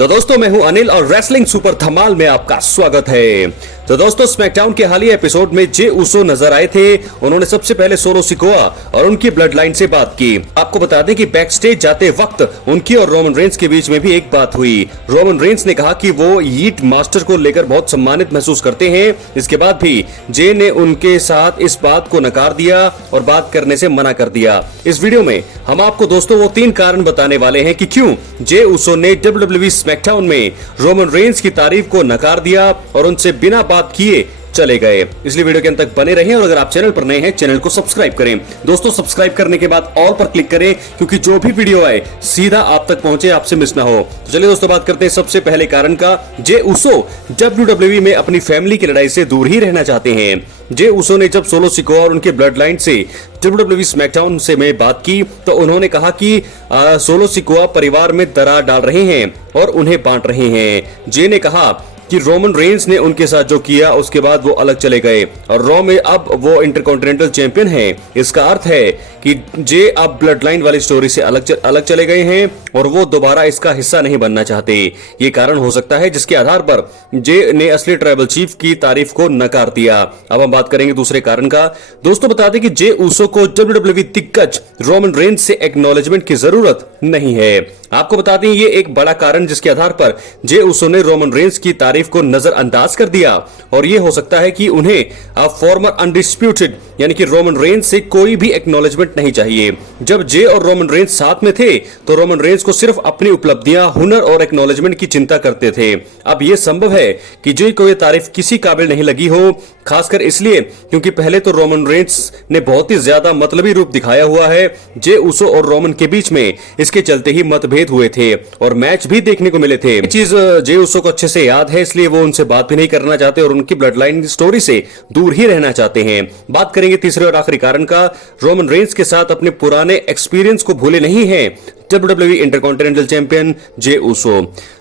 तो दोस्तों मैं हूं अनिल और रेसलिंग सुपर धमाल में आपका स्वागत है। तो दोस्तों स्मैकडाउन के हालिया एपिसोड में जे उसो नजर आए थे। उन्होंने सबसे पहले सोलो सिकोआ और उनकी ब्लड लाइन से बात की। आपको बता दें कि बैक स्टेज जाते वक्त उनकी और रोमन रेंस के बीच में भी एक बात हुई। रोमन रेंस ने कहा कि वो यीट मास्टर को लेकर बहुत सम्मानित महसूस करते हैं। इसके बाद भी जे ने उनके साथ इस बात को नकार दिया और बात करने से मना कर दिया। इस वीडियो में हम आपको दोस्तों वो 3 कारण बताने वाले हैं कि क्यों जे उसो ने WWE स्मैकडाउन में रोमन रेंस की तारीफ को नकार दिया और उनसे बिना बात किए चले गए। इसलिए वीडियो के अंत तक बने रहें और अगर आप चैनल पर नए हैं चैनल को सब्सक्राइब करें। दोस्तों सब्सक्राइब करने के बाद ऑल पर क्लिक करें क्योंकि जो भी वीडियो आए सीधा आप तक पहुंचे, आपसे मिस ना हो। तो चलिए दोस्तों बात करते हैं सबसे पहले कारण का। जे उसो WWE में अपनी फैमिली की लड़ाई से दूर ही रहना चाहते हैं। जे उसो ने जब सोलो सिकोआ और उनके ब्लड लाइन से WWE स्मैकडाउन से में बात की तो उन्होंने कहा कि सोलो सिकोआ परिवार में दरार डाल रहे हैं और उन्हें बांट रहे हैं। जे ने कहा कि रोमन रेंस ने उनके साथ जो किया उसके बाद वो अलग चले गए और रॉ में अब वो इंटरकॉन्टिनेंटल चैंपियन हैं। इसका अर्थ है कि जे अब ब्लड लाइन वाली स्टोरी से अलग चले गए हैं और वो दोबारा इसका हिस्सा नहीं बनना चाहते। ये कारण हो सकता है जिसके आधार पर जे ने असली ट्राइबल चीफ की तारीफ को नकार दिया। अब हम बात करेंगे दूसरे कारण का। दोस्तों बता दें कि जे उसो को WWE दिग्गज रोमन रेंस से एक्नॉलेजमेंट की जरूरत नहीं है। आपको बता दें ये एक बड़ा कारण जिसके आधार पर जे उसो ने रोमन रेंस की तारीफ को नजरअंदाज कर दिया और ये हो सकता है कि उन्हें फॉर्मर अनडिस्प्यूटेड यानी कि रोमन रेंस से कोई भी एक्नॉलेजमेंट नहीं चाहिए। जब जे और रोमन रेंस साथ में थे तो रोमन रेंस को सिर्फ अपनी उपलब्धियां, हुनर और एक्नॉलेजमेंट की चिंता करते थे। अब यह संभव है कि जे को यह तारीफ किसी काबिल नहीं लगी हो, खासकर इसलिए क्योंकि पहले तो रोमन रेंस ने बहुत ही ज्यादा मतलबी रूप दिखाया हुआ है जे उसो और रोमन के बीच में। इसके चलते ही मतभेद हुए थे और मैच भी देखने को मिले थे। ये चीज जे उसो को अच्छे से याद है, इसलिए वो उनसे बात भी नहीं करना चाहते और उनकी ब्लड लाइन स्टोरी से दूर ही रहना चाहते हैं। बात करेंगे तीसरे और आखिरी कारण का। रोमन रेंस के साथ अपने पुराने एक्सपीरियंस को भूले नहीं है WWE इंटरकॉन्टिनेंटल चैंपियन जे उसो।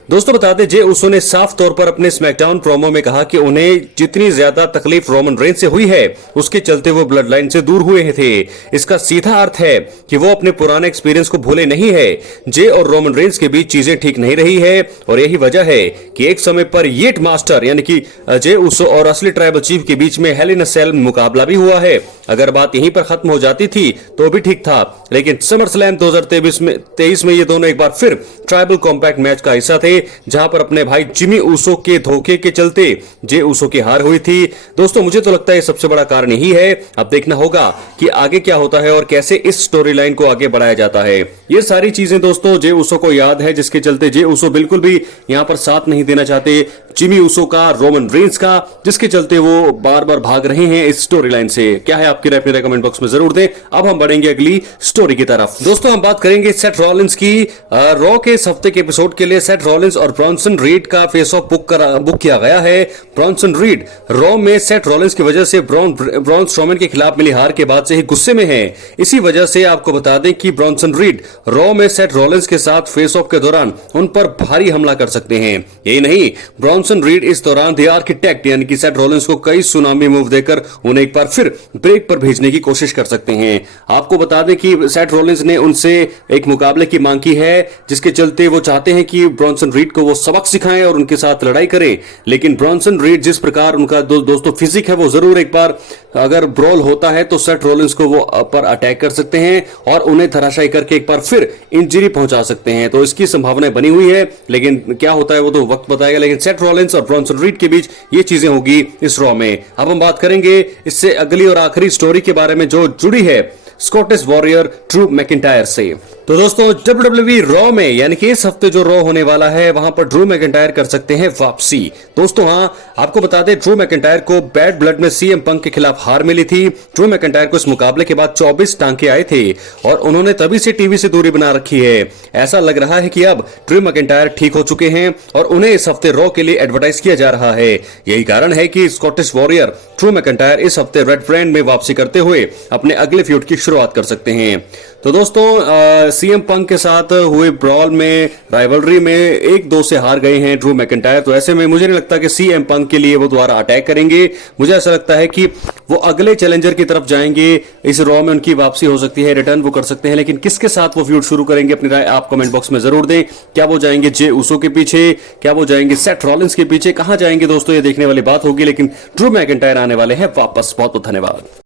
दोस्तों बता दें जे उसो ने साफ तौर पर अपने स्मैकडाउन प्रोमो में कहा कि उन्हें जितनी ज्यादा तकलीफ रोमन रेंस से हुई है उसके चलते वो ब्लड लाइन से दूर हुए थे। इसका सीधा अर्थ है कि वो अपने पुराने एक्सपीरियंस को भूले नहीं है। जे और रोमन रेंस के बीच चीजें ठीक नहीं रही है और यही वजह है कि एक समय पर येट मास्टर यानी कि जे उसो और असली ट्राइबल चीफ के बीच में हेल इन अ सेल मुकाबला भी हुआ है। अगर बात यहीं पर खत्म हो जाती थी तो भी ठीक था, लेकिन समर स्लैम 2023 में ये दोनों एक बार फिर ट्राइबल कॉम्पैक्ट मैच का हिस्सा थे जहां पर अपने भाई जिमी उसो के धोखे के चलते जे उसो की हार हुई थी। दोस्तों मुझे तो लगता है सबसे बड़ा कारण यही है। अब देखना होगा कि आगे क्या होता है और कैसे इस स्टोरी लाइन को आगे बढ़ाया जाता है। ये सारी चीजें दोस्तों जे उसो को याद है, जिसके चलते जे उसो बिल्कुल भी यहां पर साथ नहीं देना चाहते जिमी उसो का, रोमन रेंस का, जिसके चलते वो बार बार भाग रहे हैं इस स्टोरी लाइन से। क्या है आपकी राय अपने कमेंट बॉक्स में जरूर दें। अब हम बढ़ेंगे अगली स्टोरी की तरफ। दोस्तों हम बात करेंगे सेथ रॉलिंस की। रॉ के इस हफ्ते के एपिसोड के लिए सेथ रॉलिंस और ब्रॉन्सन रीड का फेस ऑफ बुक किया गया है। ब्रॉन्सन रीड रॉ में सेथ रॉलिंस की वजह से ब्रॉन स्ट्रोमैन के खिलाफ मिली हार के बाद से ही गुस्से में है। इसी वजह से आपको बता दें कि ब्रॉन्सन रीड रॉ में सेथ रॉलिंस के साथ फेस ऑफ के दौरान उन पर भारी हमला कर सकते हैं। यही नहीं, ब्रॉन्सन रीड इस दौरान द आर्किटेक्ट यानी कि सेथ रॉलिंस को कई सुनामी मूव देकर उन्हें एक बार फिर ब्रेक पर भेजने की कोशिश कर सकते हैं। आपको बता दें कि सेथ रॉलिंस ने उनसे एक मुकाबले की मांग की है, जिसके चलते वो चाहते हैं कि ब्रॉन्सन रीड को वो सबक सिखाएं और उनके साथ लड़ाई करें। लेकिन ब्रॉन्सन रीड जिस प्रकार उनका दोस्तों फिजिक है, वो जरूर एक बार अगर ब्रॉल होता है तो सेथ रॉलिंस को वो पर अटैक कर सकते हैं और उन्हें धराशायी करके एक बार फिर इंजरी पहुंचा सकते हैं। तो इसकी संभावना बनी हुई है, लेकिन क्या होता है वो तो वक्त बताएगा। लेकिन सेथ रॉलिंस और ब्रॉन्सन रीड के बीच ये चीजें होगी इस रॉ में। अब हम बात करेंगे इससे अगली और आखिरी स्टोरी के बारे में जो जुड़ी है स्कॉटिश वॉरियर ड्रू मैकिंटायर से। तो दोस्तों WWE रॉ में यानी कि इस हफ्ते जो रॉ होने वाला है वहां पर ड्रू मैकिंटायर कर सकते हैं वापसी। दोस्तों हां, आपको बता दें ड्रू मैकिंटायर को बैड ब्लड में सीएम पंक के खिलाफ हार मिली थी। ड्रू मैकिंटायर को इस मुकाबले के बाद 24 टांके आए थे और उन्होंने तभी से टीवी से दूरी बना रखी है। ऐसा लग रहा है कि अब ड्रू मैकिंटायर ठीक हो चुके हैं और उन्हें इस हफ्ते रॉ के लिए एडवर्टाइज किया जा रहा है। यही कारण है कि स्कॉटिश वॉरियर ड्रू मैकिंटायर इस हफ्ते रेड ब्रांड में वापसी करते हुए अपने अगले फ्यूड की शुरुआत कर सकते हैं। तो दोस्तों सीएम पंक के साथ हुए ब्रॉल में, राइवलरी में 1-2 से हार गए हैं ड्रू मैकिंटायर। तो ऐसे में मुझे नहीं लगता कि सीएम पंक के लिए वो दोबारा अटैक करेंगे। मुझे ऐसा लगता है कि वो अगले चैलेंजर की तरफ जाएंगे। इस रॉ में उनकी वापसी हो सकती है, रिटर्न वो कर सकते हैं, लेकिन किसके साथ वो फ्यूड शुरू करेंगे अपनी राय आप कमेंट बॉक्स में जरूर दें। क्या वो जाएंगे जे उसो के पीछे, क्या वो जाएंगे सेथ रॉलिंस के पीछे, कहां जाएंगे दोस्तों ये देखने वाली बात होगी। लेकिन ड्रू मैकिंटायर आने वाले हैं वापस। बहुत बहुत धन्यवाद।